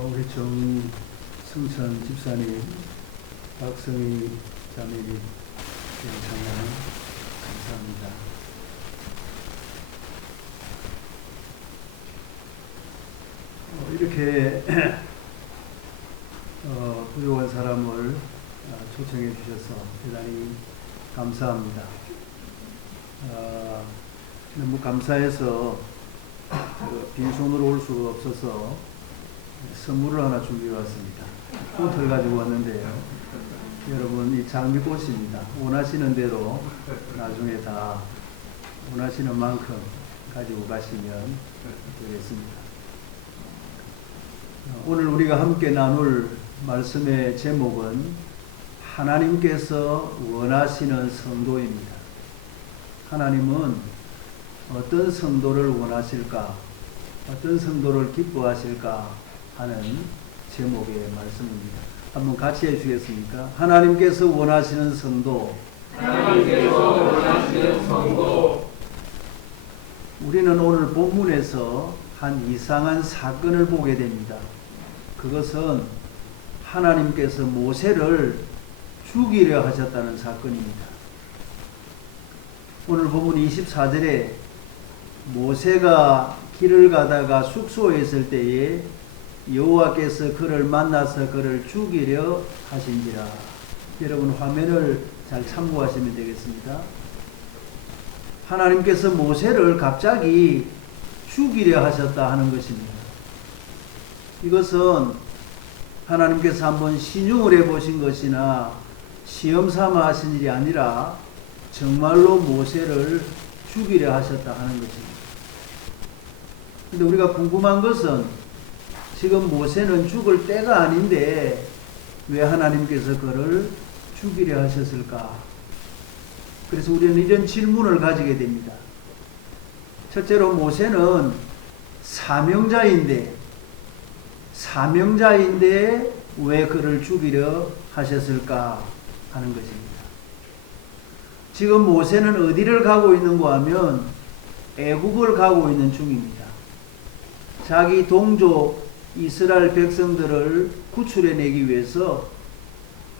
우리 정승천 집사님, 박성희 자매님, 영상을 감사합니다. 이렇게 부족한 사람을 초청해 주셔서 대단히 감사합니다. 너무 감사해서 빈손으로 올 수가 없어서 선물을 하나 준비해 왔습니다. 꽃을 가지고 왔는데요. 여러분, 이 장미꽃입니다. 원하시는 대로 나중에 다 원하시는 만큼 가지고 가시면 되겠습니다. 오늘 우리가 함께 나눌 말씀의 제목은 하나님께서 원하시는 성도입니다. 하나님은 어떤 성도를 원하실까, 어떤 성도를 기뻐하실까 하는 제목의 말씀입니다. 한번 같이 해주시겠습니까? 하나님께서 원하시는 성도. 하나님께서 원하시는 성도. 우리는 오늘 본문에서 한 이상한 사건을 보게 됩니다. 그것은 하나님께서 모세를 죽이려 하셨다는 사건입니다. 오늘 본문 24절에 모세가 길을 가다가 숙소에 있을 때에 여호와께서 그를 만나서 그를 죽이려 하신지라. 여러분, 화면을 잘 참고하시면 되겠습니다. 하나님께서 모세를 갑자기 죽이려 하셨다 하는 것입니다. 이것은 하나님께서 한번 신용을 해보신 것이나 시험 삼아 하신 일이 아니라 정말로 모세를 죽이려 하셨다 하는 것입니다. 근데 우리가 궁금한 것은 지금 모세는 죽을 때가 아닌데 왜 하나님께서 그를 죽이려 하셨을까? 그래서 우리는 이런 질문을 가지게 됩니다. 첫째로 모세는 사명자인데 왜 그를 죽이려 하셨을까 하는 것입니다. 지금 모세는 어디를 가고 있는가 하면 애굽을 가고 있는 중입니다. 자기 동족 이스라엘 백성들을 구출해내기 위해서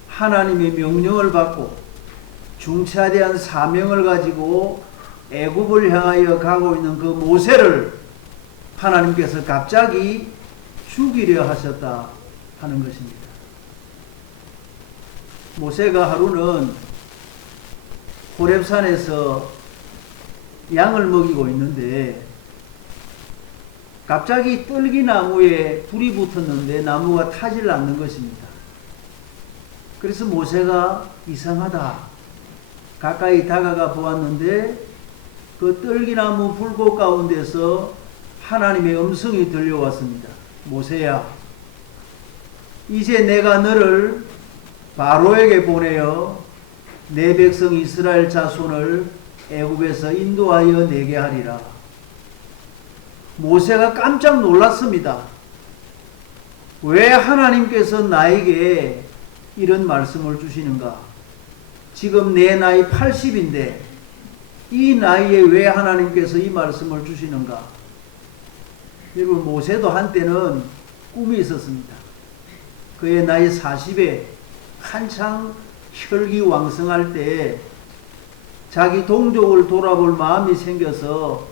하나님의 명령을 받고 중차대한 사명을 가지고 애굽을 향하여 가고 있는 그 모세를 하나님께서 갑자기 죽이려 하셨다 하는 것입니다. 모세가 하루는 호렙산에서 양을 먹이고 있는데 갑자기 뜰기나무에 불이 붙었는데 나무가 타질 않는 것입니다. 그래서 모세가 이상하다, 가까이 다가가 보았는데 그 뜰기나무 불꽃 가운데서 하나님의 음성이 들려왔습니다. 모세야, 이제 내가 너를 바로에게 보내어 내 백성 이스라엘 자손을 애굽에서 인도하여 내게 하리라. 모세가 깜짝 놀랐습니다. 왜 하나님께서 나에게 이런 말씀을 주시는가? 지금 내 나이 80인데 이 나이에 왜 하나님께서 이 말씀을 주시는가? 여러분, 모세도 한때는 꿈이 있었습니다. 그의 나이 40에 한창 혈기왕성할 때 자기 동족을 돌아볼 마음이 생겨서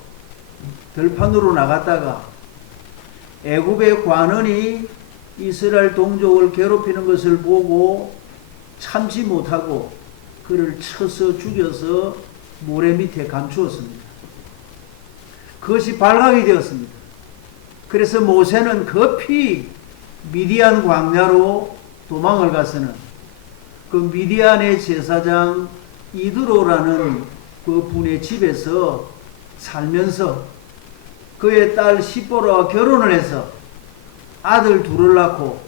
들판으로 나갔다가 애굽의 관원이 이스라엘 동족을 괴롭히는 것을 보고 참지 못하고 그를 쳐서 죽여서 모래 밑에 감추었습니다. 그것이 발각이 되었습니다. 그래서 모세는 급히 미디안 광야로 도망을 가서는 그 미디안의 제사장 이드로라는 그 분의 집에서 살면서 그의 딸 시보라와 결혼을 해서 아들 둘을 낳고,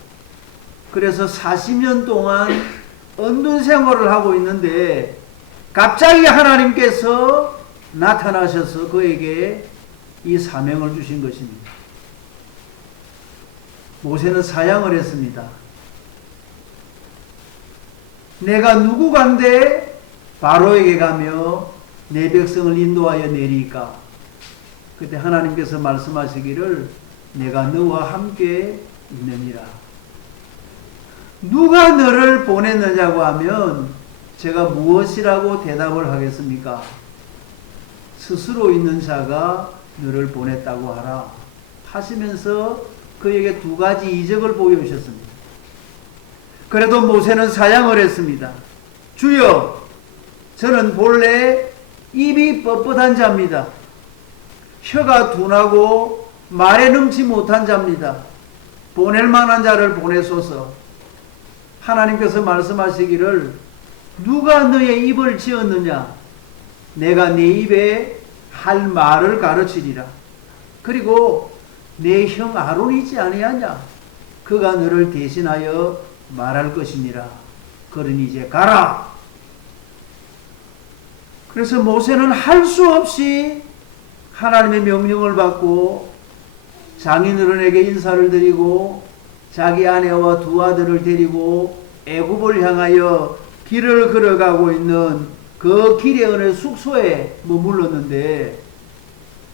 그래서 40년 동안 언둔 생활을 하고 있는데 갑자기 하나님께서 나타나셔서 그에게 이 사명을 주신 것입니다. 모세는 사양을 했습니다. 내가 누구간데 바로에게 가며 내 백성을 인도하여 내리까? 그때 하나님께서 말씀하시기를 내가 너와 함께 있느니라. 누가 너를 보냈느냐고 하면 제가 무엇이라고 대답을 하겠습니까? 스스로 있는 자가 너를 보냈다고 하라 하시면서 그에게 두 가지 이적을 보여주셨습니다. 그래도 모세는 사양을 했습니다. 주여, 저는 본래 입이 뻣뻣한 자입니다. 혀가 둔하고 말에 넘지 못한 자입니다. 보낼 만한 자를 보내소서. 하나님께서 말씀하시기를 누가 너의 입을 지었느냐? 내가 네 입에 할 말을 가르치리라. 그리고 내 형 아론이 있지 아니하냐? 그가 너를 대신하여 말할 것이니라. 그러니 이제 가라. 그래서 모세는 할 수 없이 하나님의 명령을 받고 장인어른에게 인사를 드리고 자기 아내와 두 아들을 데리고 애굽을 향하여 길을 걸어가고 있는 그 길에 어느 숙소에 머물렀는데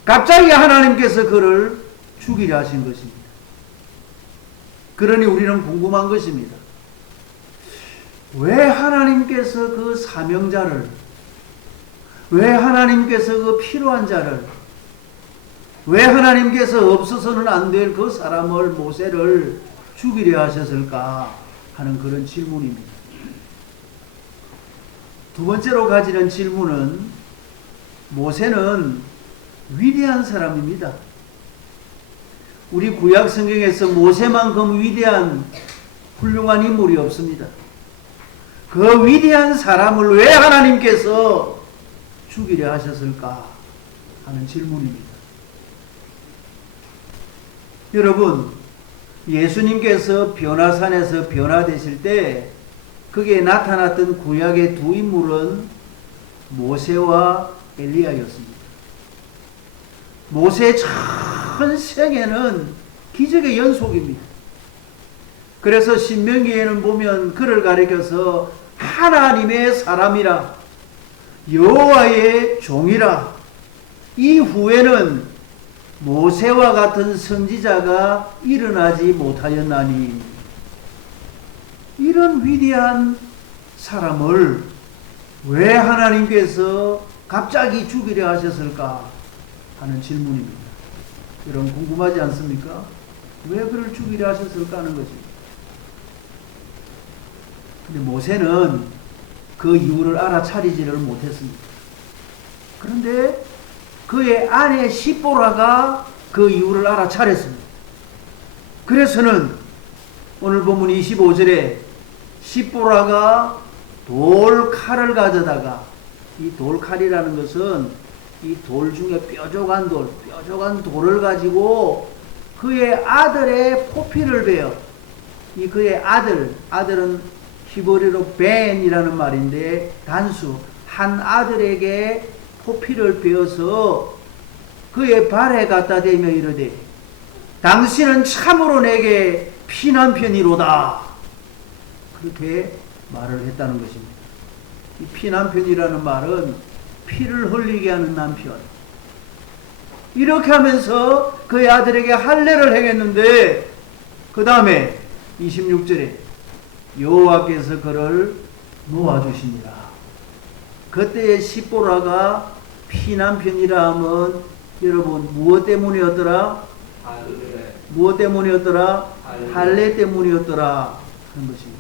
갑자기 하나님께서 그를 죽이려 하신 것입니다. 그러니 우리는 궁금한 것입니다. 왜 하나님께서 그 사명자를, 왜 하나님께서 그 필요한 자를, 왜 하나님께서 없어서는 안 될 그 사람을, 모세를 죽이려 하셨을까 하는 그런 질문입니다. 두 번째로 가지는 질문은 모세는 위대한 사람입니다. 우리 구약 성경에서 모세만큼 위대한 훌륭한 인물이 없습니다. 그 위대한 사람을 왜 하나님께서 죽이려 하셨을까 하는 질문입니다. 여러분, 예수님께서 변화산에서 변화되실 때 거기에 나타났던 구약의 두 인물은 모세와 엘리야였습니다. 모세의 전 생애는 기적의 연속입니다. 그래서 신명기에는 보면 그를 가리켜서 하나님의 사람이라, 여호와의 종이라, 이후에는 모세와 같은 선지자가 일어나지 못하였나니, 이런 위대한 사람을 왜 하나님께서 갑자기 죽이려 하셨을까 하는 질문입니다. 여러분 궁금하지 않습니까? 왜 그를 죽이려 하셨을까 하는 것입니다. 근데 모세는 그 이유를 알아차리지를 못했습니다. 그런데 그의 아내 시보라가 그 이유를 알아차렸습니다. 그래서는 오늘 본문 25절에 시보라가 돌칼을 가져다가, 이 돌칼이라는 것은 이 돌 중에 뾰족한 돌을 가지고 그의 아들의 포피를 베어, 이 그의 아들은 히브리로 벤이라는 말인데 단수, 한 아들에게 포피를 베어서 그의 발에 갖다 대며 이르되 당신은 참으로 내게 피난편이로다, 그렇게 말을 했다는 것입니다. 이 피난편이라는 말은 피를 흘리게 하는 남편, 이렇게 하면서 그의 아들에게 할례를 행했는데 그 다음에 26절에 여호와께서 그를 놓아주시니라. 그때의 시보라가 피난편이라 하면 여러분 무엇 때문이었더라? 무엇 때문이었더라? 할례 때문이었더라 하는 것입니다.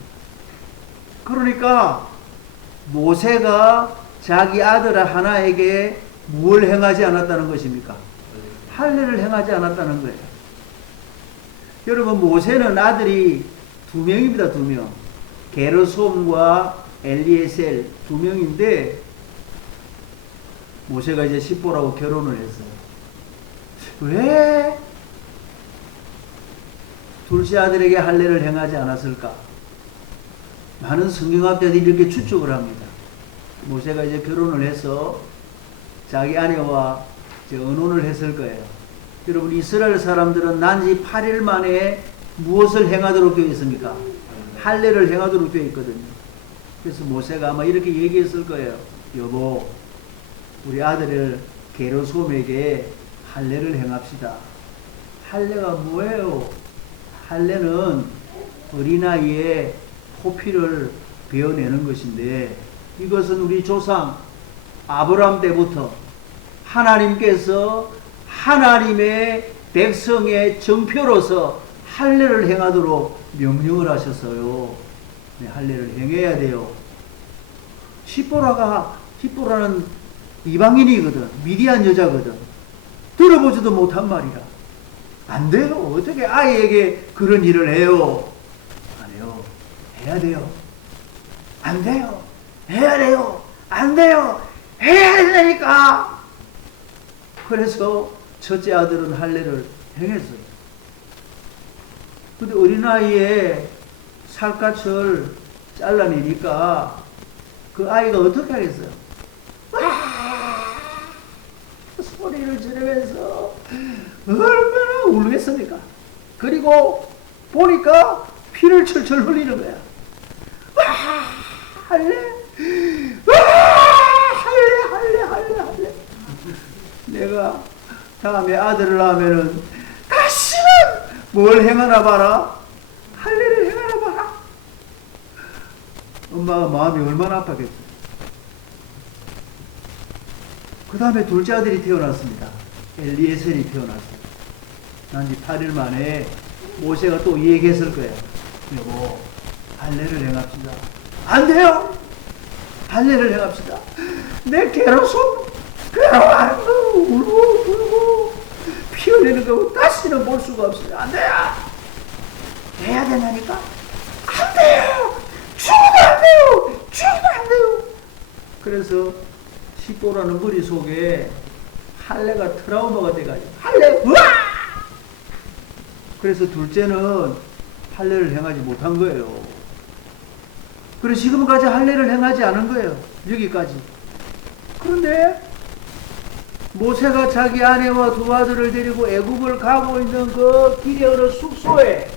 그러니까 모세가 자기 아들 하나에게 무엇을 행하지 않았다는 것입니까? 할례를 행하지 않았다는 거예요. 여러분 모세는 아들이 두 명입니다. 두 명. 게르솜과 엘리에셀 두 명인데 모세가 이제 시보라고 결혼을 했어요. 왜 둘째 아들에게 할례를 행하지 않았을까? 많은 성경학자들이 이렇게 추측을 합니다. 모세가 이제 결혼을 해서 자기 아내와 이제 언혼을 했을 거예요. 여러분 이스라엘 사람들은 난지 8일 만에 무엇을 행하도록 되어 있습니까? 할례를 행하도록 되어 있거든요. 그래서 모세가 아마 이렇게 얘기했을 거예요. 여보, 우리 아들을 게르솜에게 할례를 행합시다. 할례가 뭐예요? 할례는 어린아이의 포피를 베어내는 것인데, 이것은 우리 조상 아브라함 때부터 하나님께서 하나님의 백성의 정표로서 할례를 행하도록 명령을 하셨어요. 네, 할례를 행해야 돼요. 시보라는 이방인이거든. 미디안 여자거든. 들어보지도 못한 말이라. 안 돼요. 어떻게 아이에게 그런 일을 해요? 안 해요. 해야 돼요. 안 돼요. 해야 돼요. 안 돼요. 해야 된다니까. 그래서 첫째 아들은 할례를 행했어요. 근데 어린아이의 살갗을 잘라내니까 그 아이가 어떻게 하겠어요? 소리를 지르면서 얼마나 울겠습니까? 그리고 보니까 피를 철철 흘리는 거야. 할래? 할래. 내가 다음에 아들을 낳으면은 다시는 뭘 행하나 봐라. 할례를 행하나 봐라. 엄마가 마음이 얼마나 아팠겠어. 그 다음에 둘째 아들이 태어났습니다. 엘리에셀이 태어났어요. 난 지 8일 만에 모세가 또 얘기했을 거예요. 여보, 할례를 행합시다. 안 돼요. 할례를 행합시다. 내 괴로워하는 거, 울고 피 흘리는 거 다시는 볼 수가 없어요. 안 돼요. 해야 된다니까. 안 돼요. 죽어도 안 돼요. 죽어도 안 돼요. 그래서 시보라는 머릿속에 할례가 트라우마가 돼가지고 할례 우와! 그래서 둘째는 할례를 행하지 못한 거예요. 그래서 지금까지 할례를 행하지 않은 거예요. 여기까지. 그런데 모세가 자기 아내와 두 아들을 데리고 애굽을 가고 있는 그 길에 어느 숙소에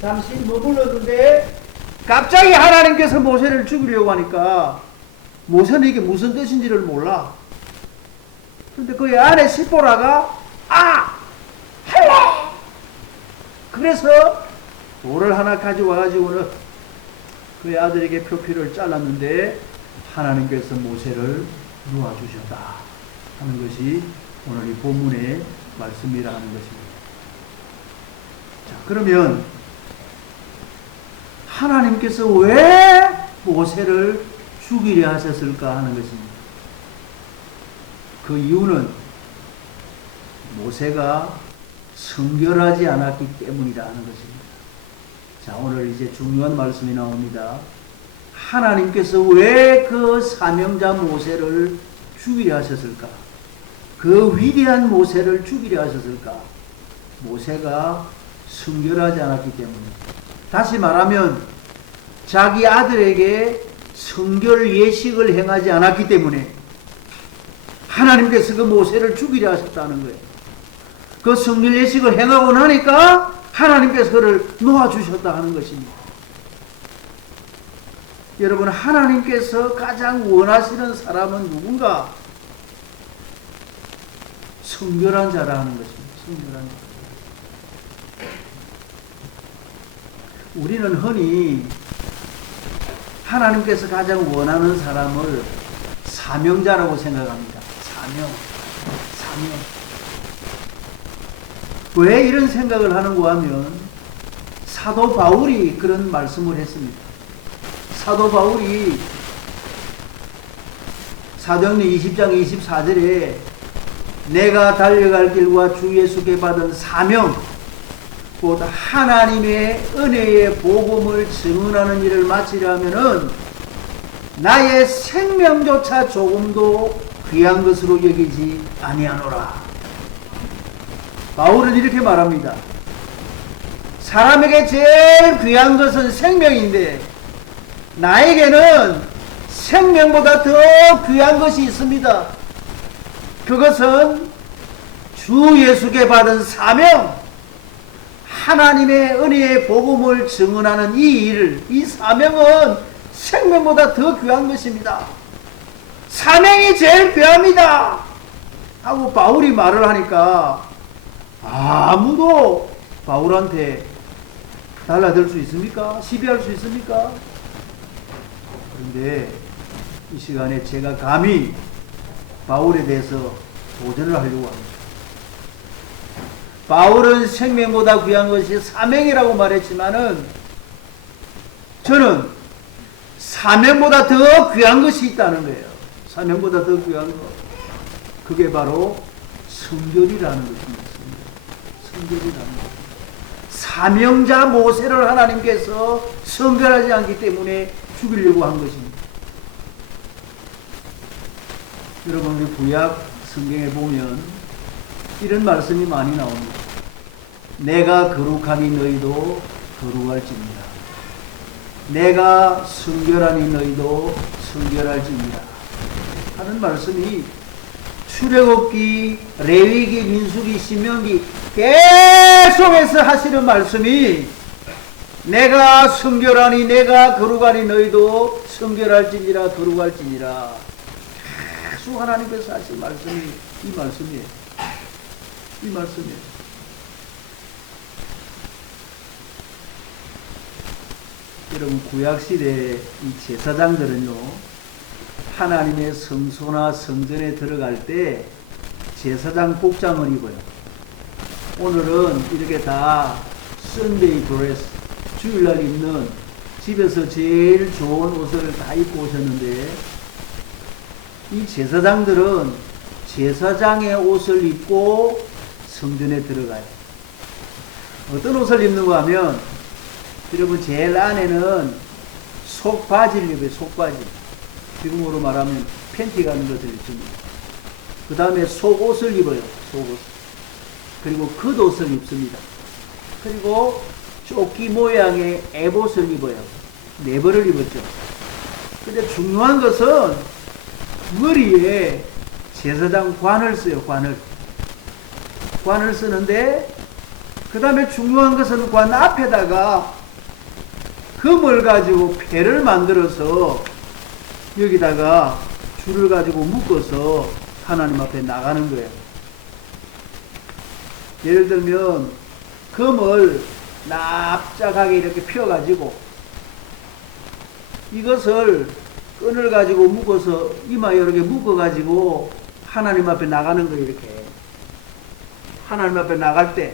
잠시 머물렀는데 갑자기 하나님께서 모세를 죽이려고 하니까 모세는 이게 무슨 뜻인지를 몰라. 그런데 그의 아내 시보라가 할래! 그래서 돌을 하나 가져와가지고는 그의 아들에게 표피를 잘랐는데 하나님께서 모세를 놓아주셨다 하는 것이 오늘 이 본문의 말씀이라 하는 것입니다. 자, 그러면 하나님께서 왜 모세를 죽이려 하셨을까 하는 것입니다. 그 이유는 모세가 성결하지 않았기 때문이라 하는 것입니다. 자, 오늘 이제 중요한 말씀이 나옵니다. 하나님께서 왜 그 사명자 모세를 죽이려 하셨을까? 그 위대한 모세를 죽이려 하셨을까? 모세가 성결하지 않았기 때문입니다. 다시 말하면 자기 아들에게 성결 예식을 행하지 않았기 때문에 하나님께서 그 모세를 죽이려 하셨다는 거예요. 그 성결 예식을 행하고 나니까 하나님께서 그를 놓아주셨다 하는 것입니다. 여러분, 하나님께서 가장 원하시는 사람은 누군가? 성결한 자라는 것입니다. 성결한 자. 우리는 흔히 하나님께서 가장 원하는 사람을 사명자라고 생각합니다. 사명. 왜 이런 생각을 하는가 하면 사도 바울이 그런 말씀을 했습니다. 사도 바울이 사도행전 20장 24절에 내가 달려갈 길과 주 예수께 받은 사명 곧 하나님의 은혜의 복음을 증언하는 일을 마치려 하면은 나의 생명조차 조금도 귀한 것으로 여기지 아니하노라. 바울은 이렇게 말합니다. 사람에게 제일 귀한 것은 생명인데 나에게는 생명보다 더 귀한 것이 있습니다. 그것은 주 예수께 받은 사명, 하나님의 은혜의 복음을 증언하는 이 일, 이 사명은 생명보다 더 귀한 것입니다. 사명이 제일 귀합니다 하고 바울이 말을 하니까 아무도 바울한테 달라들 수 있습니까? 시비할 수 있습니까? 그런데 이 시간에 제가 감히 바울에 대해서 도전을 하려고 합니다. 바울은 생명보다 귀한 것이 사명이라고 말했지만은 저는 사명보다 더 귀한 것이 있다는 거예요. 사명보다 더 귀한 것. 그게 바로 성결이라는 것입니다. 성결이라는 것. 사명자 모세를 하나님께서 성결하지 않기 때문에 죽이려고 한 것입니다. 여러분, 우리 구약 성경에 보면 이런 말씀이 많이 나옵니다. 내가 거룩하니 너희도 거룩할지니라. 내가 성결하니 너희도 성결할지니라 하는 말씀이 출애굽기, 레위기, 민수기, 신명기 계속해서 하시는 말씀이 내가 성결하니 내가 거룩하니 너희도 성결할지니라 거룩할지니라 계속 하나님께서 하신 말씀이 이 말씀이에요. 이 말씀이에요. 여러분, 구약시대의 이 제사장들은요, 하나님의 성소나 성전에 들어갈 때 제사장 복장을 입어요. 오늘은 이렇게 다 썬데이 드레스, 주일날 입는 집에서 제일 좋은 옷을 다 입고 오셨는데, 이 제사장들은 제사장의 옷을 입고 성전에 들어가요. 어떤 옷을 입는가 하면, 여러분, 제일 안에는 속바지를 입어요. 속바지. 지금으로 말하면 팬티 같은 것을 입습니다. 그 다음에 속옷을 입어요. 속옷. 그리고 겉옷을 입습니다. 그리고 조끼 모양의 에봇을 입어요. 네벌을 입었죠. 근데 중요한 것은 머리에 제사장 관을 써요. 관을 쓰는데, 그 다음에 중요한 것은 관 앞에다가 금을 가지고 패를 만들어서 여기다가 줄을 가지고 묶어서 하나님 앞에 나가는 거예요. 예를 들면 금을 납작하게 이렇게 펴가지고 이것을 끈을 가지고 묶어서 이마에 이렇게 묶어가지고 하나님 앞에 나가는 거예요. 이렇게 하나님 앞에 나갈 때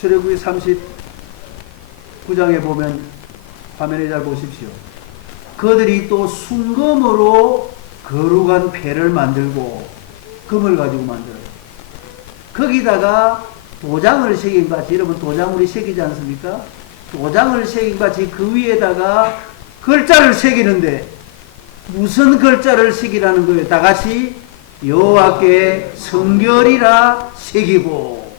출애굽기 39장에 보면 화면에 잘 보십시오. 그들이 또 순금으로 거룩한 패를 만들고 금을 가지고 만들어요. 거기다가 도장을 새긴 바지, 여러분 도장물이 새기지 않습니까? 도장을 새긴 바지 그 위에다가 글자를 새기는데 무슨 글자를 새기라는 거예요? 다 같이 여호와께 성결이라 새기고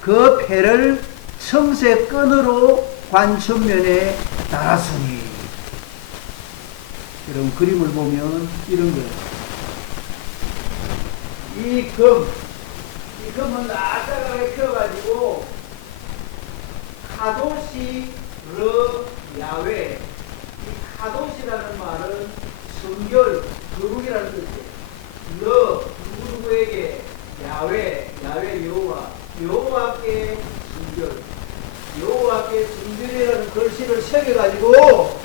그 패를 청색 끈으로 관천면에 달았으니. 여러분 그림을 보면 이런 거예요. 이 금은 나짝하게 펴가지고 카도시 르 야외. 이 카도시라는 말은 성결, 거룩이라는 뜻이에요. 르 누구에게 야외 여호와, 여호와께 성결, 여호와께 성결이라는 글씨를 새겨가지고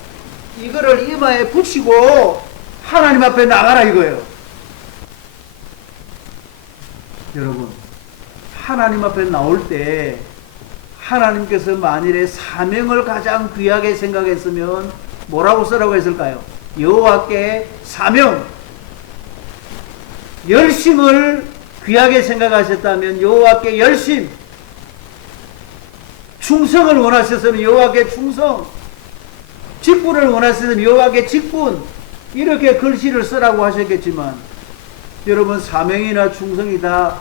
이거를 이마에 붙이고 하나님 앞에 나가라 이거예요. 여러분, 하나님 앞에 나올 때 하나님께서 만일에 사명을 가장 귀하게 생각했으면 뭐라고 쓰라고 했을까요? 여호와께 사명, 열심을 귀하게 생각하셨다면 여호와께 열심, 충성을 원하셨으면 여호와께 충성, 직분을 원하셨으면 여호와께 직분, 이렇게 글씨를 쓰라고 하셨겠지만 여러분 사명이나 충성이 다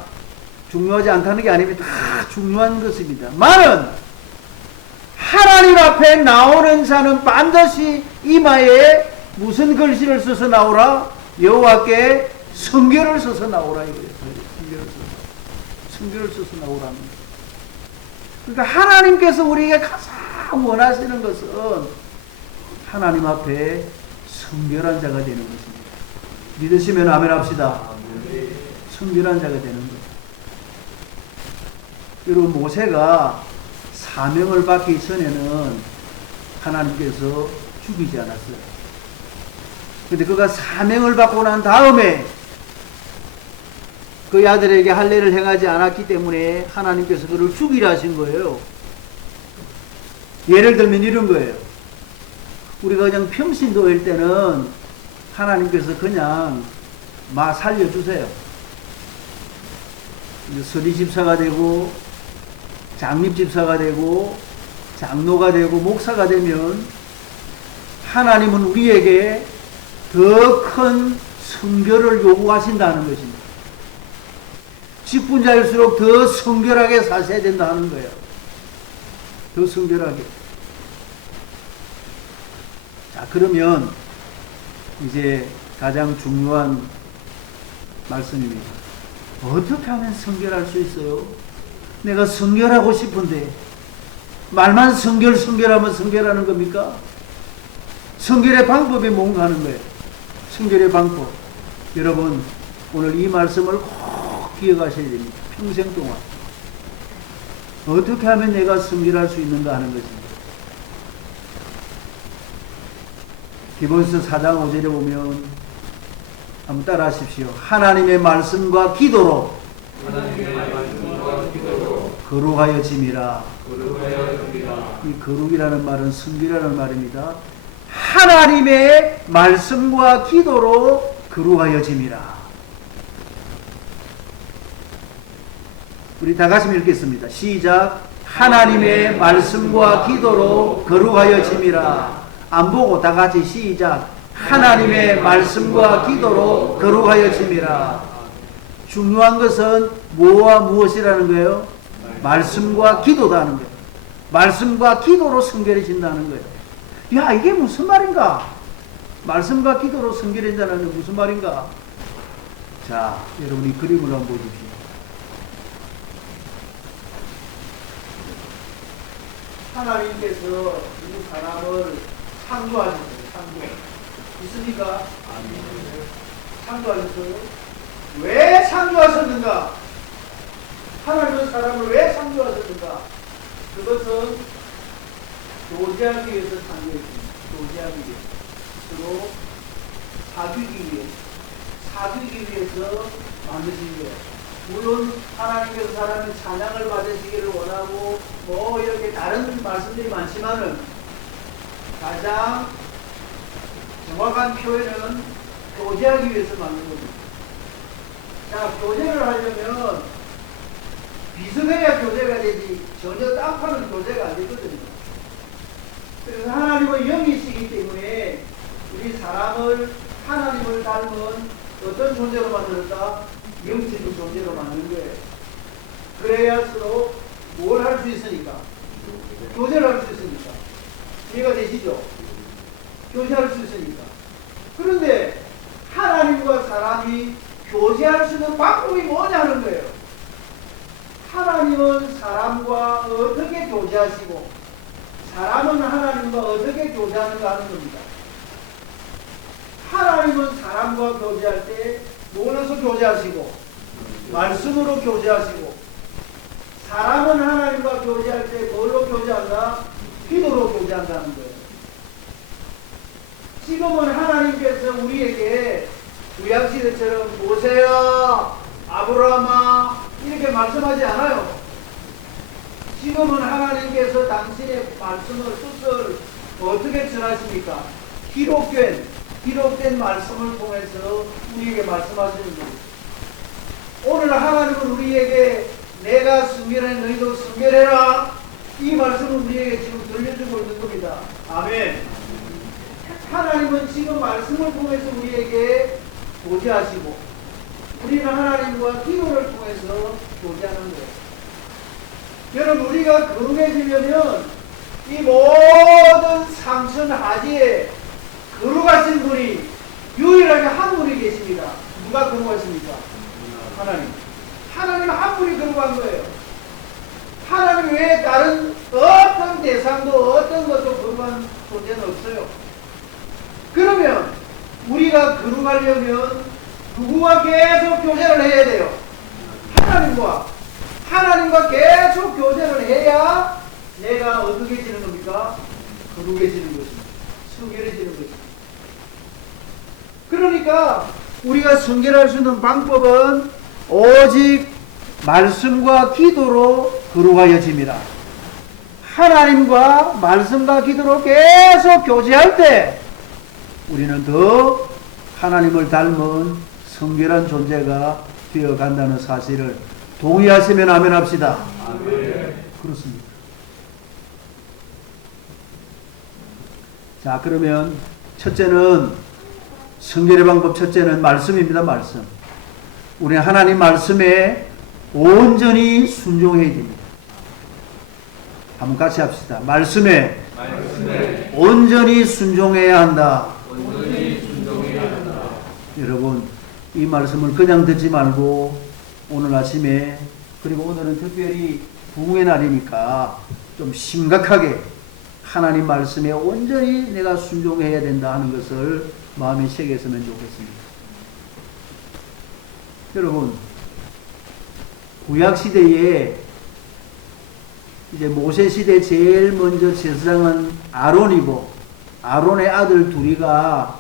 중요하지 않다는 게 아닙니다. 다 중요한 것입니다. 만은 하나님 앞에 나오는 자는 반드시 이마에 무슨 글씨를 써서 나오라? 여호와께 성결을 써서 나오라 이거예요. 성결을 써서 나오라는 거예요. 그러니까 하나님께서 우리에게 가장 원하시는 것은 하나님 앞에 성결한 자가 되는 것입니다. 믿으시면 아멘 합시다. 성결한 자가 되는 것. 여러분, 모세가 사명을 받기 전에는 하나님께서 죽이지 않았어요. 근데 그가 사명을 받고 난 다음에 그 아들에게 할례를 행하지 않았기 때문에 하나님께서 그를 죽이라 하신 거예요. 예를 들면 이런 거예요. 우리가 그냥 평신도일 때는 하나님께서 그냥 살려주세요. 서리집사가 되고 장립집사가 되고 장로가 되고 목사가 되면 하나님은 우리에게 더 큰 성결을 요구하신다는 것입니다. 직분자일수록 더 성결하게 사셔야 된다는 거예요. 더 성결하게. 자, 그러면 이제 가장 중요한 말씀입니다. 어떻게 하면 성결할 수 있어요? 내가 성결하고 싶은데 말만 성결하면 성결하는 겁니까? 성결의 방법이 뭔가 하는 거예요. 성결의 방법. 여러분, 오늘 이 말씀을 꼭 기억하셔야 됩니다. 평생 동안. 어떻게 하면 내가 성결할 수 있는가 하는 것입니다. 디모데후서 4장 5절에 보면 한번 따라 하십시오. 하나님의 말씀과 기도로 거룩하여짐이라. 이 거룩이라는 말은 성결이라는 말입니다. 하나님의 말씀과 기도로 거룩하여짐이라. 우리 다 같이 읽겠습니다. 시작. 하나님의 말씀과 기도로 거룩하여짐이라. 안 보고 다 같이 시작. 하나님의 말씀과 기도로 거룩하여짐이라. 중요한 것은 뭐와 무엇이라는 거예요? 말씀과 기도다는 거예요. 말씀과 기도로 성결해진다는 거예요. 야, 이게 무슨 말인가? 말씀과 기도로 성결해진다는 게 무슨 말인가? 자, 여러분 이 그림을 한번 보십시오. 하나님께서 이 사람을 창조하셨어요. 있습니까? 창조하셨어요? 왜 창조하셨는가? 하나님은 사람을 왜 창조하셨는가? 그것은 교제하기 위해서 창조했습니다. 교제하기 위해서. 서로 사귀기 위해서 만드신 거예요. 물론 하나님께서 사람이 찬양을 받으시기를 원하고 이렇게 다른 말씀들이 많지만은 가장 정확한 표현은 교제하기 위해서 만든 겁니다. 자, 교제를 하려면 비슷해야 교제가 되지 전혀 땅파는 교제가 안 되거든요. 그래서 하나님은 영이시기 때문에 우리 사람을 하나님을 닮은 어떤 존재로 만들었다? 영적인 존재로 만든 거예요. 그래야수록 뭘 할 수 있으니까? 교제를 할 수 있으니까. 이해가 되시죠? 교제할 수 있으니까. 그런데 하나님과 사람이 교제할 수 있는 방법이 뭐냐는 거예요. 하나님은 사람과 어떻게 교제하시고 사람은 하나님과 어떻게 교제하는가 하는 겁니다. 하나님은 사람과 교제할 때 뭘로서 교제하시고 말씀으로 교제하시고 사람은 하나님과 교제할 때 뭘로 교제한다? 기도로 교제한다는 거예요. 지금은 하나님께서 우리에게 구약시대처럼 모세야, 아브라함아 이렇게 말씀하지 않아요. 지금은 하나님께서 당신의 말씀을 뜻을 어떻게 전하십니까? 기록된 말씀을 통해서 우리에게 말씀하시는 거예요. 오늘 하나님은 우리에게 내가 순결해 너희도 순결해라 이 말씀을 우리에게 지금 들려주고 있는 겁니다. 아멘. 하나님은 지금 말씀을 통해서 우리에게 교제하시고 우리는 하나님과 기도를 통해서 교제하는 거예요. 여러분, 우리가 거룩해지려면 이 모든 삼천 하지에 거룩하신 분이 유일하게 한 분이 계십니다. 누가 거룩하십니까? 하나님. 하나님 한 분이 거룩한 거예요. 하나님 외에 다른 어떤 대상도 어떤 것도 거룩한 존재는 없어요. 그러면 우리가 거룩하려면 누구와 계속 교제를 해야 돼요? 하나님과. 하나님과 계속 교제를 해야 내가 어떻게 지는 겁니까? 거룩해지는 것입니다. 성결해지는 것입니다. 그러니까 우리가 성결할 수 있는 방법은 오직 말씀과 기도로 거룩하여집니다. 하나님과 말씀과 기도로 계속 교제할 때 우리는 더 하나님을 닮은 성결한 존재가 되어간다는 사실을 동의하시면 아멘 합시다. 아멘. 그렇습니다. 자, 그러면 첫째는 성결의 방법, 첫째는 말씀입니다. 말씀. 우리는 하나님 말씀에 온전히 순종해야 됩니다. 한번 같이 합시다. 말씀에 온전히 순종해야 한다. 여러분, 이 말씀을 그냥 듣지 말고 오늘 아침에, 그리고 오늘은 특별히 부흥의 날이니까 좀 심각하게 하나님 말씀에 온전히 내가 순종해야 된다 하는 것을 마음에 새겼으면 좋겠습니다. 여러분, 구약 시대에 이제 모세 시대 제일 먼저 제사장은 아론이고, 아론의 아들 둘이가,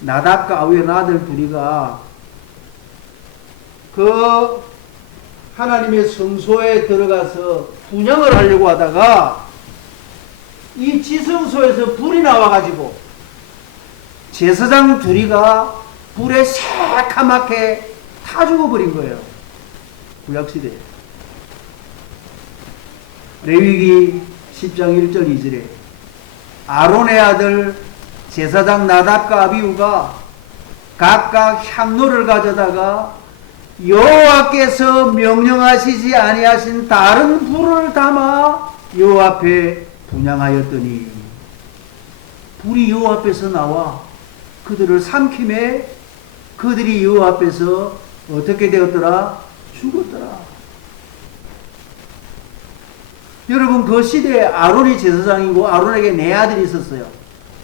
나답과 아비의 아들 둘이가 그 하나님의 성소에 들어가서 분향을 하려고 하다가 이 지성소에서 불이 나와가지고 제사장 둘이가 불에 새카맣게 타 죽어버린 거예요. 구약시대에. 레위기 10장 1절 2절에 아론의 아들 제사장 나답과 아비후가 각각 향로를 가져다가 여호와께서 명령하시지 아니하신 다른 불을 담아 여호와 앞에 분향하였더니 불이 여호와 앞에서 나와 그들을 삼킴에 그들이 여호와 앞에서 어떻게 되었더라? 죽었더라. 여러분, 그 시대에 아론이 제사장이고 아론에게 네 아들이 있었어요.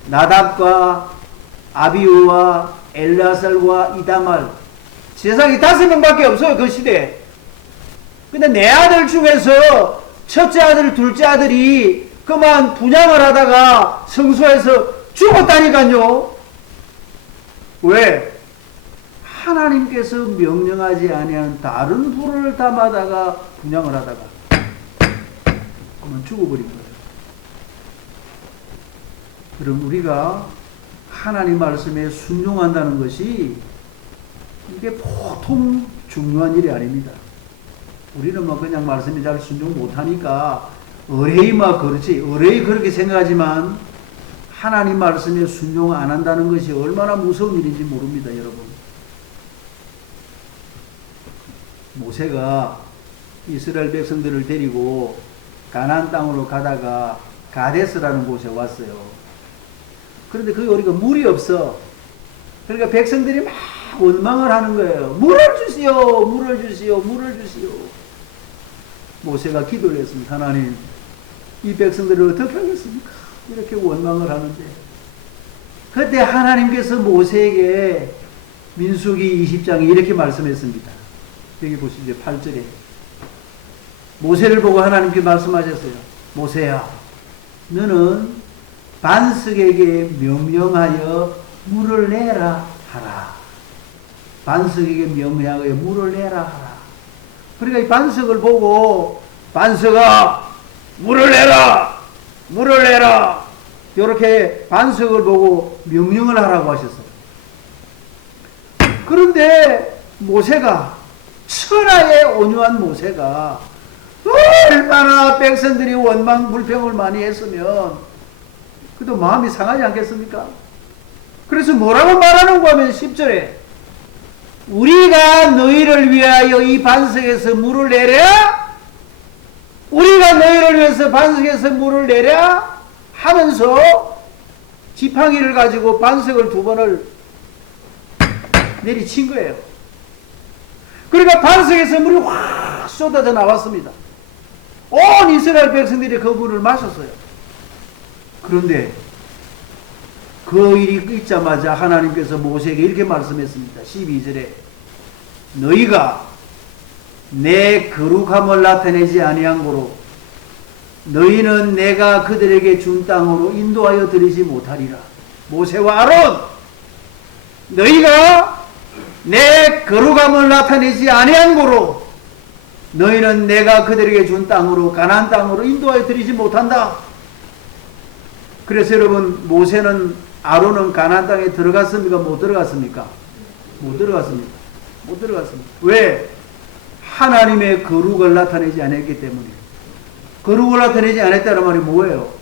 나답과 아비후와 엘르아살과 이다말. 제사장이 5명밖에 없어요, 그 시대에. 근데 네 아들 중에서 첫째 아들, 둘째 아들이 그만 분향을 하다가 성소에서 죽었다니까요. 왜? 하나님께서 명령하지 아니한 다른 불을 담아다가 분향을 하다가 그만 죽어버린 거예요. 그럼 우리가 하나님 말씀에 순종한다는 것이 이게 보통 중요한 일이 아닙니다. 우리는 뭐 그냥 말씀에 잘 순종 못하니까 의뢰이 막 그렇지, 의뢰이 그렇게 생각하지만 하나님 말씀에 순종 안 한다는 것이 얼마나 무서운 일인지 모릅니다, 여러분. 모세가 이스라엘 백성들을 데리고 가나안 땅으로 가다가 가데스라는 곳에 왔어요. 그런데 거기 우리가 물이 없어. 그러니까 백성들이 막 원망을 하는 거예요. 물을 주시오, 물을 주시오, 물을 주시오. 모세가 기도를 했습니다. 하나님, 이 백성들을 어떻게 하겠습니까? 이렇게 원망을 하는데, 그때 하나님께서 모세에게 민수기 20장에 이렇게 말씀했습니다. 여기 보시죠. 8절에 모세를 보고 하나님께 말씀하셨어요. 모세야, 너는 반석에게 명령하여 물을 내라 하라. 반석에게 명령하여 물을 내라 하라. 그러니까 이 반석을 보고 반석아 물을 내라, 물을 내라, 이렇게 반석을 보고 명령을 하라고 하셨어요. 그런데 모세가, 천하의 온유한 모세가 얼마나 백성들이 원망 불평을 많이 했으면 그래도 마음이 상하지 않겠습니까? 그래서 뭐라고 말하는가 하면 10절에 우리가 너희를 위하여 이 반석에서 물을 내랴? 우리가 너희를 위해서 반석에서 물을 내랴? 하면서 지팡이를 가지고 반석을 2번을 내리친 거예요. 그러니까 반석에서 물이 확 쏟아져 나왔습니다. 온 이스라엘 백성들이 그 물을 마셨어요. 그런데 그 일이 있자마자 하나님께서 모세에게 이렇게 말씀했습니다. 12절에 너희가 내 거룩함을 나타내지 아니한 고로 너희는 내가 그들에게 준 땅으로 인도하여 드리지 못하리라. 모세와 아론, 너희가 내 거룩함을 나타내지 아니한 고로 너희는 내가 그들에게 준 땅으로, 가나안 땅으로 인도하여 드리지 못한다. 그래서 여러분, 모세는, 아론은 가나안 땅에 들어갔습니까? 못 들어갔습니까? 못 들어갔습니다. 못 들어갔습니다. 왜? 하나님의 거룩을 나타내지 않았기 때문에. 거룩을 나타내지 않았다는 말이 뭐예요?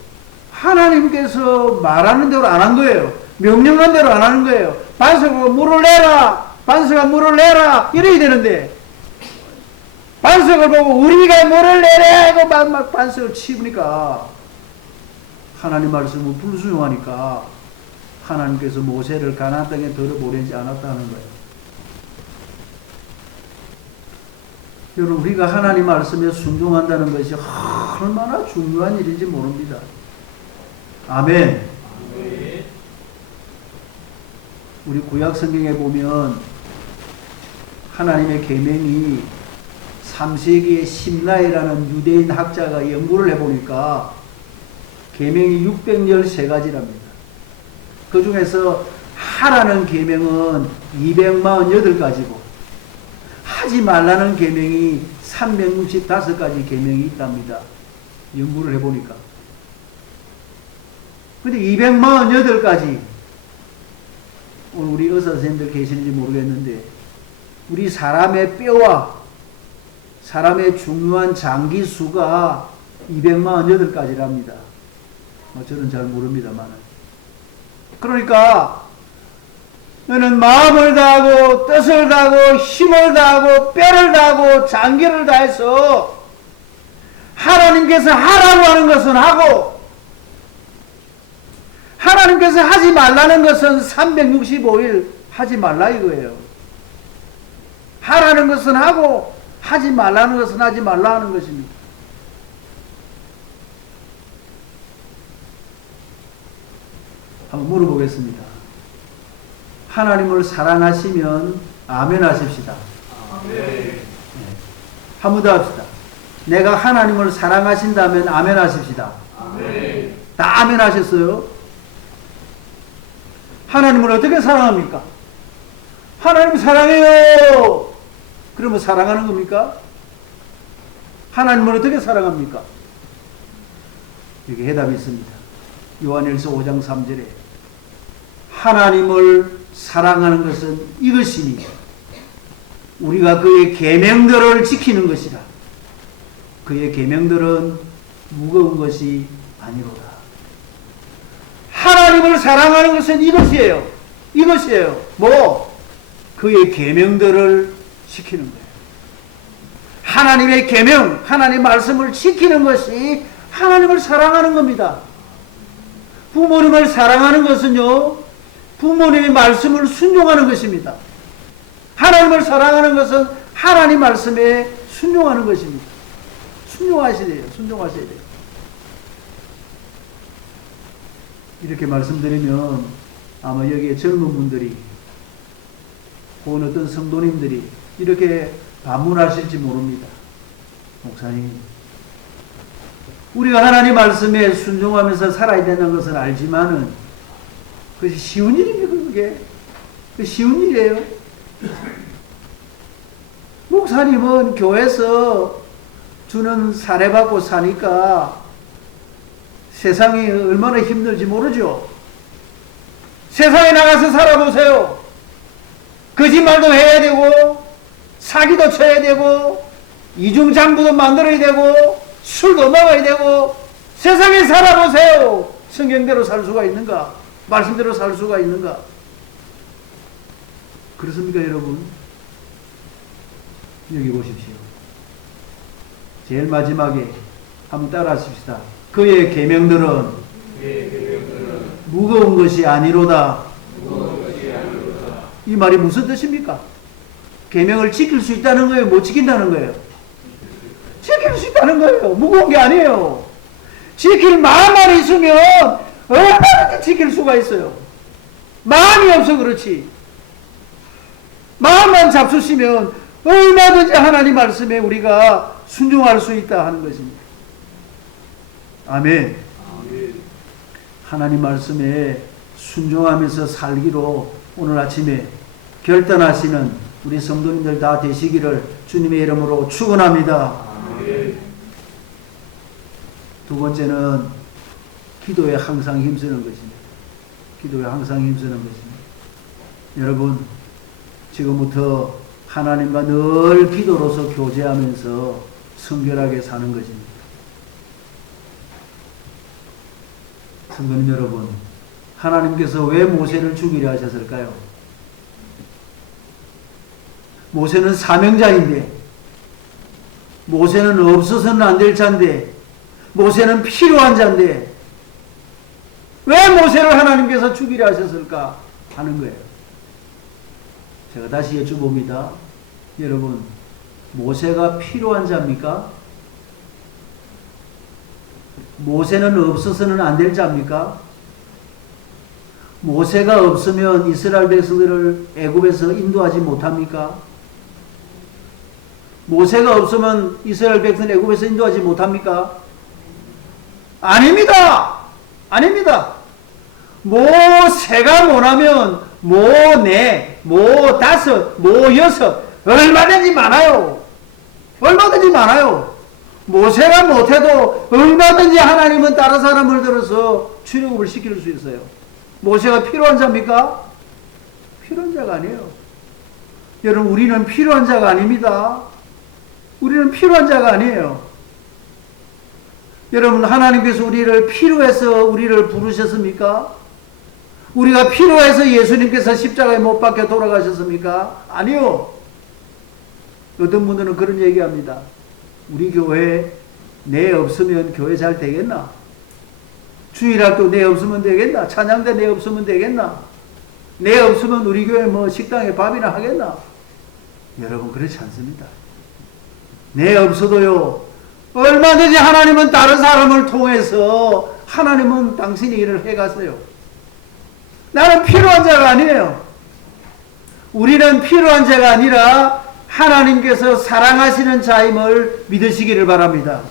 하나님께서 말하는 대로 안 한 거예요. 명령한 대로 안 하는 거예요. 반석으로 물을 내라! 반석아 물을 내라! 이래야 되는데, 반석을 보고 우리가 물을 내라! 하고 막 반석을 치우니까, 하나님 말씀은 불순종하니까, 하나님께서 모세를 가나안 땅에 들어보내지 않았다는 거예요. 여러분, 우리가 하나님 말씀에 순종한다는 것이 얼마나 중요한 일인지 모릅니다. 아멘. 우리 구약 성경에 보면 하나님의 계명이 3세기의 심라이라는 유대인 학자가 연구를 해보니까 계명이 613가지랍니다. 그 중에서 하라는 계명은 248가지고 하지 말라는 계명이 365가지 계명이 있답니다. 연구를 해보니까. 근데 248가지, 오늘 우리 의사 선생님들 계시는지 모르겠는데, 우리 사람의 뼈와 사람의 중요한 장기 수가 248가지랍니다. 저는 잘 모릅니다만. 그러니까 너는 마음을 다하고 뜻을 다하고 힘을 다하고 뼈를 다하고 장기를 다해서 하나님께서 하라고 하는 것은 하고, 하나님께서 하지 말라는 것은 365일 하지 말라 이거예요. 하라는 것은 하고 하지 말라는 것은 하지 말라 하는 것입니다. 한번 물어보겠습니다. 하나님을 사랑하시면 아멘 하십시다. 네. 한 번 더 합시다. 내가 하나님을 사랑하신다면 아멘 하십시다. 아멘. 다 아멘 하셨어요? 하나님을 어떻게 사랑합니까? 하나님 사랑해요. 그러면 사랑하는 겁니까? 하나님을 어떻게 사랑합니까? 여기 해답이 있습니다. 요한일서 5장 3절에 하나님을 사랑하는 것은 이것이니 우리가 그의 계명들을 지키는 것이라. 그의 계명들은 무거운 것이 아니로다. 하나님을 사랑하는 것은 이것이에요. 이것이에요. 뭐? 그의 계명들을 지키는 거예요. 하나님의 계명, 하나님의 말씀을 지키는 것이 하나님을 사랑하는 겁니다. 부모님을 사랑하는 것은요, 부모님의 말씀을 순종하는 것입니다. 하나님을 사랑하는 것은 하나님 말씀에 순종하는 것입니다. 순종하셔야 돼요. 순종하셔야 돼요. 이렇게 말씀드리면 아마 여기에 젊은 분들이 혹은 어떤 성도님들이 이렇게 반문하실지 모릅니다. 목사님, 우리가 하나님 말씀에 순종하면서 살아야 되는 것은 알지만은 그것이 쉬운 일입니까? 그게 쉬운 일이에요. 목사님은 교회에서 주는 사례받고 사니까 세상이 얼마나 힘들지 모르죠. 세상에 나가서 살아보세요. 거짓말도 해야 되고 사기도 쳐야 되고 이중장부도 만들어야 되고 술도 먹어야 되고 세상에 살아보세요. 성경대로 살 수가 있는가? 말씀대로 살 수가 있는가? 그렇습니까, 여러분? 여기 보십시오. 제일 마지막에 한번 따라 하십시다. 그의 계명들은 무거운 것이 아니로다. 이 말이 무슨 뜻입니까? 계명을 지킬 수 있다는 거예요? 못 지킨다는 거예요? 지킬 수 있다는 거예요. 무거운 게 아니에요. 지킬 마음만 있으면 얼마든지 지킬 수가 있어요. 마음이 없어 그렇지. 마음만 잡수시면 얼마든지 하나님 말씀에 우리가 순종할 수 있다 하는 것입니다. 아멘. 하나님 말씀에 순종하면서 살기로 오늘 아침에 결단하시는 우리 성도님들 다 되시기를 주님의 이름으로 축원합니다. 두 번째는 기도에 항상 힘쓰는 것입니다. 기도에 항상 힘쓰는 것입니다. 여러분, 지금부터 하나님과 늘 기도로서 교제하면서 성결하게 사는 것입니다. 성도님 여러분, 하나님께서 왜 모세를 죽이려 하셨을까요? 모세는 사명자인데, 모세는 없어서는 안 될 자인데, 모세는 필요한 자인데, 왜 모세를 하나님께서 죽이려 하셨을까 하는 거예요. 제가 다시 여쭤봅니다. 여러분, 모세가 필요한 자입니까? 모세는 없어서는 안 될 자입니까? 모세가 없으면 이스라엘 백성들을 애굽에서 인도하지 못합니까? 모세가 없으면 이스라엘 백성을 애굽에서 인도하지 못합니까? 아닙니다. 아닙니다. 모세가 못하면 모네, 모다섯, 모여섯 얼마든지 많아요. 얼마든지 많아요. 모세가 못해도 얼마든지 하나님은 다른 사람을 들어서 출애굽을 시킬 수 있어요. 모세가 필요한 자입니까? 필요한 자가 아니에요. 여러분, 우리는 필요한 자가 아닙니다. 우리는 필요한 자가 아니에요. 여러분, 하나님께서 우리를 필요해서 우리를 부르셨습니까? 우리가 필요해서 예수님께서 십자가에 못 박혀 돌아가셨습니까? 아니요. 어떤 분들은 그런 얘기합니다. 우리 교회 내 없으면 교회 잘 되겠나? 주일학교 내 없으면 되겠나? 찬양대 내 없으면 되겠나? 내 없으면 우리 교회 뭐 식당에 밥이나 하겠나? 여러분, 그렇지 않습니다. 내 없어도요, 얼마든지 하나님은 다른 사람을 통해서 하나님은 당신의 일을 해가세요. 나는 필요한 자가 아니에요. 우리는 필요한 자가 아니라 하나님께서 사랑하시는 자임을 믿으시기를 바랍니다.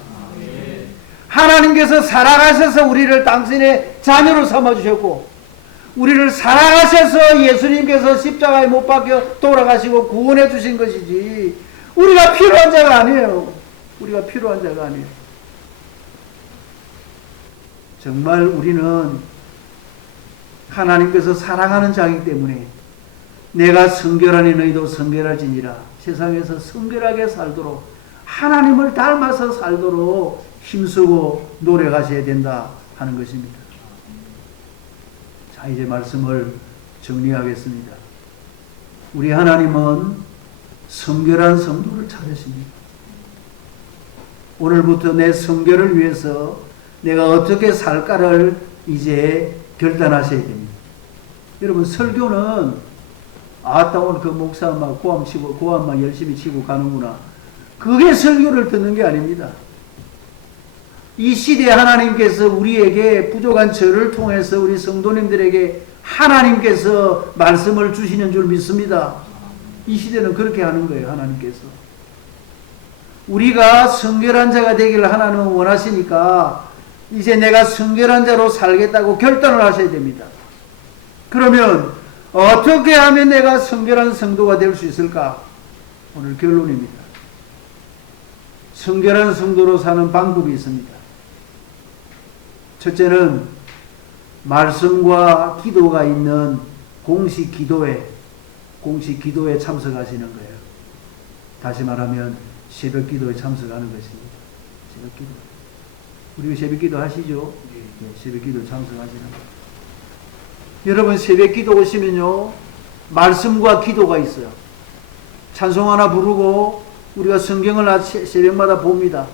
하나님께서 사랑하셔서 우리를 당신의 자녀로 삼아주셨고, 우리를 사랑하셔서 예수님께서 십자가에 못 박혀 돌아가시고 구원해 주신 것이지, 우리가 필요한 자가 아니에요. 우리가 필요한 자가 아니에요. 정말 우리는 하나님께서 사랑하는 자이기 때문에 내가 성결하니 너희도 성결할지니라, 세상에서 성결하게 살도록, 하나님을 닮아서 살도록 힘쓰고 노력하셔야 된다 하는 것입니다. 자, 이제 말씀을 정리하겠습니다. 우리 하나님은 성결한 성도를 찾으십니다. 오늘부터 내 성결을 위해서 내가 어떻게 살까를 이제 결단하셔야 됩니다. 여러분, 설교는 아따 오늘 그 목사 막 고함 치고 고함만 열심히 치고 가는구나, 그게 설교를 듣는 게 아닙니다. 이 시대에 하나님께서 우리에게 부족한 저를 통해서 우리 성도님들에게 하나님께서 말씀을 주시는 줄 믿습니다. 이 시대는 그렇게 하는 거예요. 하나님께서 우리가 성결한 자가 되기를 하나님은 원하시니까 이제 내가 성결한 자로 살겠다고 결단을 하셔야 됩니다. 그러면 어떻게 하면 내가 성결한 성도가 될 수 있을까? 오늘 결론입니다. 성결한 성도로 사는 방법이 있습니다. 첫째는 말씀과 기도가 있는 공식 기도에 참석하시는 거예요. 다시 말하면 새벽 기도에 참석하는 것입니다. 새벽 기도. 우리 새벽 기도 하시죠? 네, 새벽 기도 참석하시는 거예요. 여러분, 새벽 기도 오시면요, 말씀과 기도가 있어요. 찬송 하나 부르고 우리가 성경을 새벽마다 봅니다.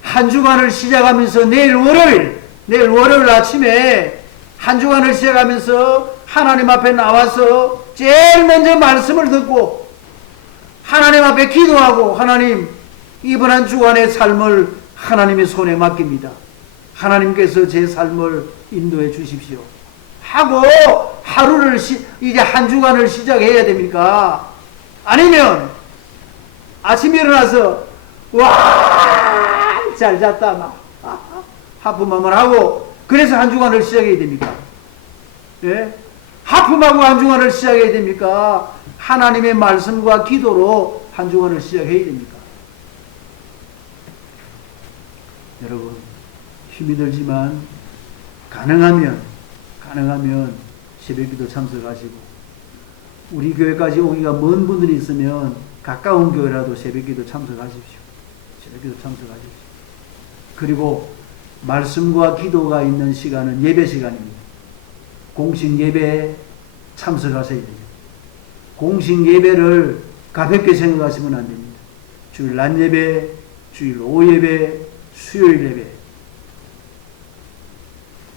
한 주간을 시작하면서 내일 월요일 아침에 한 주간을 시작하면서 하나님 앞에 나와서 제일 먼저 말씀을 듣고 하나님 앞에 기도하고, 하나님, 이번 한 주간의 삶을 하나님의 손에 맡깁니다. 하나님께서 제 삶을 인도해 주십시오 하고 하루를 이제 한 주간을 시작해야 됩니까? 아니면 아침에 일어나서 와, 잘 잤다 막 하품하면 하고 그래서 한 주간을 시작해야 됩니까? 예? 하품하고 한 주간을 시작해야 됩니까? 하나님의 말씀과 기도로 한 주간을 시작해야 됩니까? 여러분, 힘이 들지만 가능하면 새벽기도 참석하시고, 우리 교회까지 오기가 먼 분들이 있으면 가까운 교회라도 새벽기도 참석하십시오. 새벽기도 참석하십시오. 그리고 말씀과 기도가 있는 시간은 예배 시간입니다. 공식 예배에 참석하셔야 됩니다. 공식 예배를 가볍게 생각하시면 안 됩니다. 주일 낮 예배, 주일 오후 예배, 수요일 예배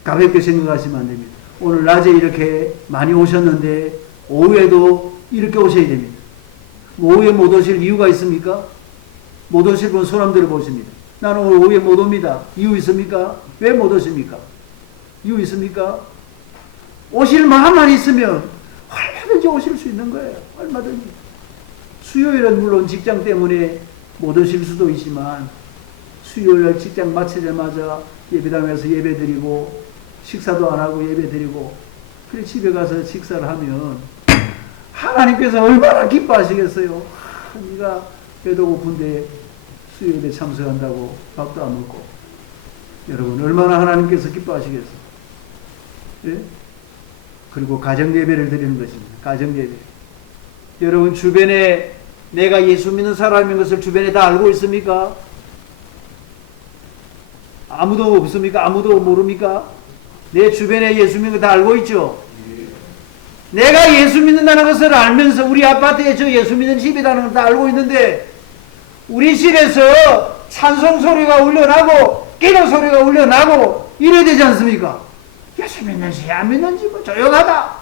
가볍게 생각하시면 안 됩니다. 오늘 낮에 이렇게 많이 오셨는데 오후에도 이렇게 오셔야 됩니다. 오후에 못 오실 이유가 있습니까? 못 오실 분 손 한번 들어보십니다. 나는 오늘 오후에 못 옵니다. 이유 있습니까? 왜 못 오십니까? 이유 있습니까? 오실 마음만 있으면 얼마든지 오실 수 있는 거예요. 얼마든지. 수요일은 물론 직장 때문에 못 오실 수도 있지만 수요일 직장 마치자마자 예배당에서 예배드리고 식사도 안 하고 예배드리고 그래 집에 가서 식사를 하면 하나님께서 얼마나 기뻐하시겠어요. 네가 배도 고픈데 수요일에 참석한다고 밥도 안 먹고. 여러분 얼마나 하나님께서 기뻐하시겠어요. 예? 그리고 가정예배를 드리는 것입니다. 가정예배. 여러분 주변에 내가 예수 믿는 사람인 것을 주변에 다 알고 있습니까? 아무도 없습니까? 아무도 모릅니까? 내 주변에 예수 믿는 거 다 알고 있죠? 내가 예수 믿는다는 것을 알면서 우리 아파트에 저 예수 믿는 집이라는 걸 다 알고 있는데 우리 집에서 찬송 소리가 울려나고 기도 소리가 울려나고 이래야 되지 않습니까? 예수 믿는지 안 믿는지 뭐 조용하다.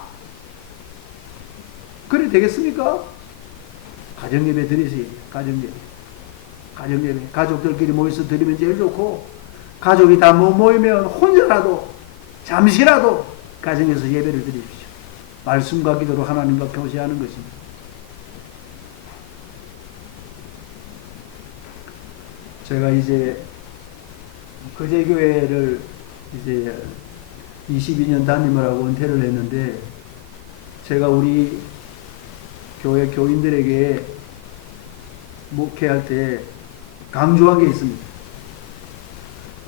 그래 되겠습니까? 가정예배 드리세요. 가정예배. 가정예배. 가족들끼리 모여서 드리면 제일 좋고 가족이 다 모이면 혼자라도 잠시라도 가정에서 예배를 드리십시오. 말씀과 기도로 하나님과 교제하는 것입니다. 제가 이제 거제교회를 이제 22년 담임을 하고 은퇴를 했는데 제가 우리 교회 교인들에게 목회할 때 강조한 게 있습니다.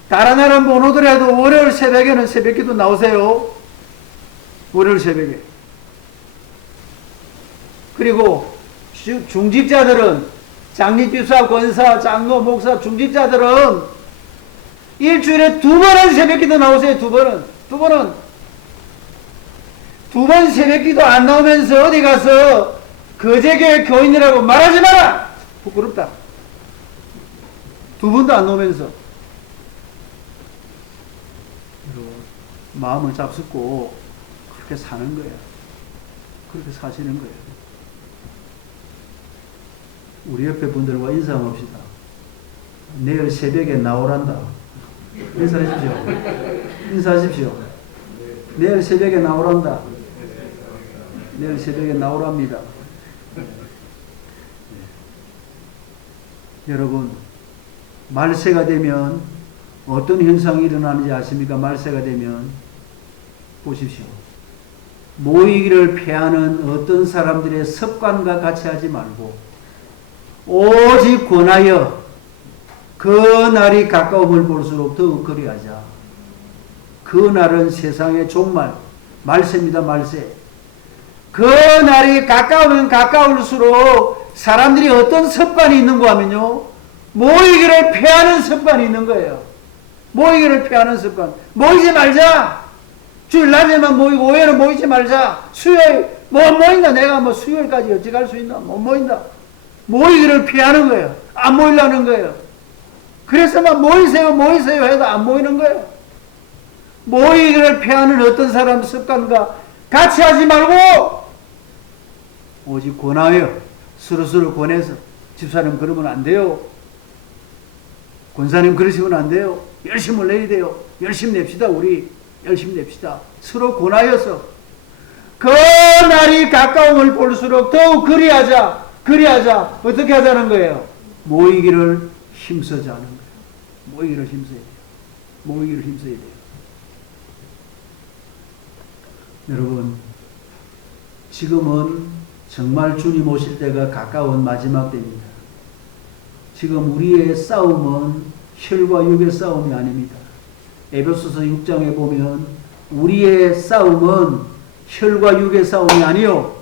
다른 나라 못 오더라도 월요일 새벽에는 새벽기도 나오세요. 월요일 새벽에. 그리고 중직자들은 장립집사, 권사, 장로, 목사, 중직자들은 일주일에 2번은 새벽기도 나오세요. 2번은. 2번 새벽기도 안 나오면서 어디 가서 거제교회 교인이라고 말하지 마라. 부끄럽다. 2번도 안 나오면서. 마음을 잡숫고 그렇게 사는 거예요. 그렇게 사시는 거예요. 우리 옆에 분들과 인사합시다. 내일 새벽에 나오란다. 인사하십시오. 인사하십시오. 내일 새벽에 나오란다. 내일 새벽에 나오랍니다. 여러분, 말세가 되면 어떤 현상이 일어나는지 아십니까? 말세가 되면 보십시오. 모이기를 피하는 어떤 사람들의 습관과 같이 하지 말고 오직 권하여 그 날이 가까움을 볼수록 더욱 그리하자. 그 날은 세상의 종말, 말세입니다. 말세. 그 날이 가까우면 가까울수록 사람들이 어떤 습관이 있는가 하면요, 모이기를 피하는 습관이 있는 거예요. 모이기를 피하는 습관. 모이지 말자. 주일 낮에만 모이고 오후에는 모이지 말자. 수요일 못 모인다. 내가 뭐 수요일까지 어찌 갈 수 있나? 못 모인다. 모이기를 피하는 거예요. 안 모이려는 거예요. 그래서 막 모이세요 해도 안 모이는 거예요. 모이기를 피하는 어떤 사람 습관과 같이 하지 말고 오직 권하여 서로서로 권해서 집사님 그러면 안 돼요. 권사님 그러시면 안 돼요. 열심을 내야 돼요. 열심히 냅시다. 우리 열심히 냅시다. 서로 권하여서 그 날이 가까움을 볼수록 더욱 그리하자. 그리하자. 어떻게 하자는 거예요? 모이기를 힘써자 하는 거예요. 모이기를 힘써야 돼요. 모이기를 힘써야 돼요. 여러분, 지금은 정말 주님 오실 때가 가까운 마지막 때입니다. 지금 우리의 싸움은 혈과 육의 싸움이 아닙니다. 에베소서 6장에 보면 우리의 싸움은 혈과 육의 싸움이 아니요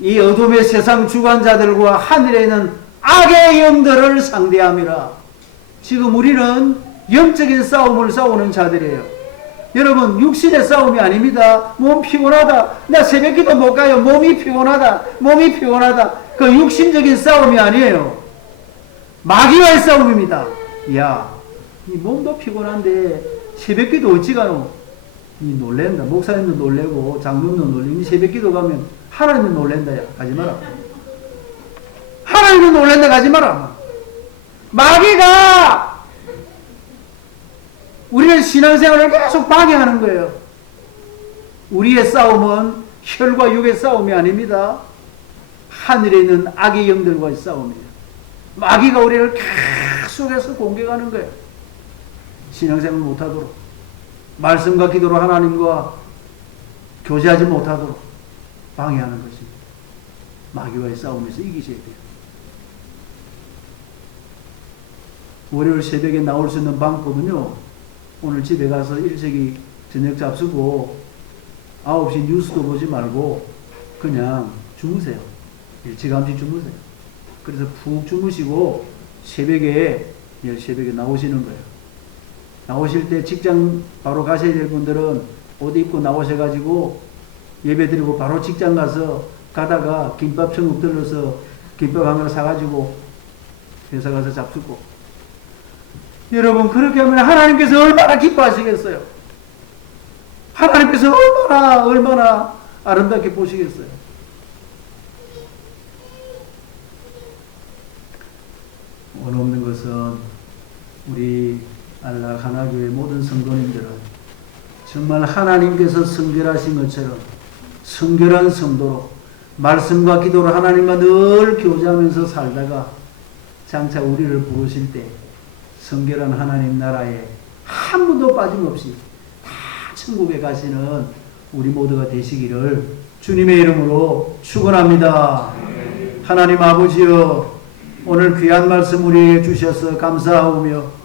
이 어둠의 세상 주관자들과 하늘에 있는 악의 영들을 상대함이라. 지금 우리는 영적인 싸움을 싸우는 자들이에요. 여러분, 육신의 싸움이 아닙니다. 몸 피곤하다. 나 새벽기도 못 가요. 몸이 피곤하다. 몸이 피곤하다. 그 육신적인 싸움이 아니에요. 마귀와의 싸움입니다. 야, 이 몸도 피곤한데 새벽기도 어찌 가노? 이 놀랜다. 목사님도 놀래고 장로님도 놀래고 이 새벽기도 가면 하나님은 놀랜다. 야, 가지 마라. 하나님은 놀랜다. 가지 마라. 마귀가 우리는 신앙생활을 계속 방해하는 거예요. 우리의 싸움은 혈과 육의 싸움이 아닙니다. 하늘에 있는 악의 영들과의 싸움이에요. 마귀가 우리를 계속해서 공격하는 거예요. 신앙생활 못하도록, 말씀과 기도로 하나님과 교제하지 못하도록 방해하는 것입니다. 마귀와의 싸움에서 이기셔야 돼요. 월요일 새벽에 나올 수 있는 방법은요, 오늘 집에 가서 일찍이 저녁 잡수고 9시 뉴스도 보지 말고 그냥 주무세요. 일찌감치 주무세요. 그래서 푹 주무시고 새벽에 나오시는 거예요. 나오실 때 직장 바로 가셔야 될 분들은 옷 입고 나오셔가지고 예배 드리고 바로 직장 가서 가다가 김밥 천국 들러서 김밥 한 그릇 사가지고 회사 가서 잡수고. 여러분, 그렇게 하면 하나님께서 얼마나 기뻐하시겠어요? 하나님께서 얼마나 아름답게 보시겠어요? 오늘 없는 것은 우리 안락 하나교회 모든 성도님들은 정말 하나님께서 성결하신 것처럼 성결한 성도로 말씀과 기도로 하나님과 늘 교제하면서 살다가 장차 우리를 부르실 때 성결한 하나님 나라에 한 분도 빠짐없이 다 천국에 가시는 우리 모두가 되시기를 주님의 이름으로 축원합니다. 하나님 아버지여, 오늘 귀한 말씀 우리에게 주셔서 감사하오며